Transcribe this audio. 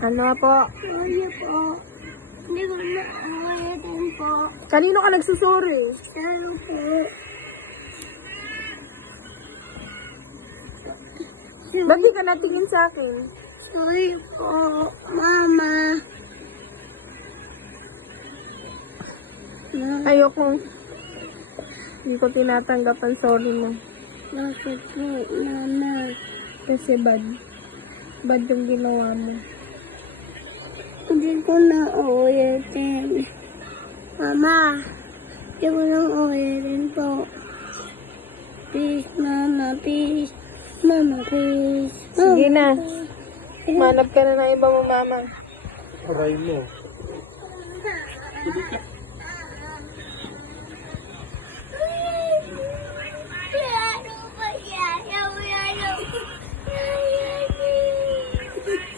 Ano po? Sorry po. Hindi ko na ulitin po. Kanino ka nagsusuri? Sa'yo po. Ba't di ka natingin sa akin? Sorry po, Mama. Ayoko. Hindi ko tinatanggap ang sorry mo. Bakit po, Mama? Kasi bad. Bad yung ginawa mo. Hindi ko na ulitin. Mama, hindi ko na ulitin po. Please, Mama, please. Mama, please. Sige na. Manap ka na ng iba mo, mama. Aray mo.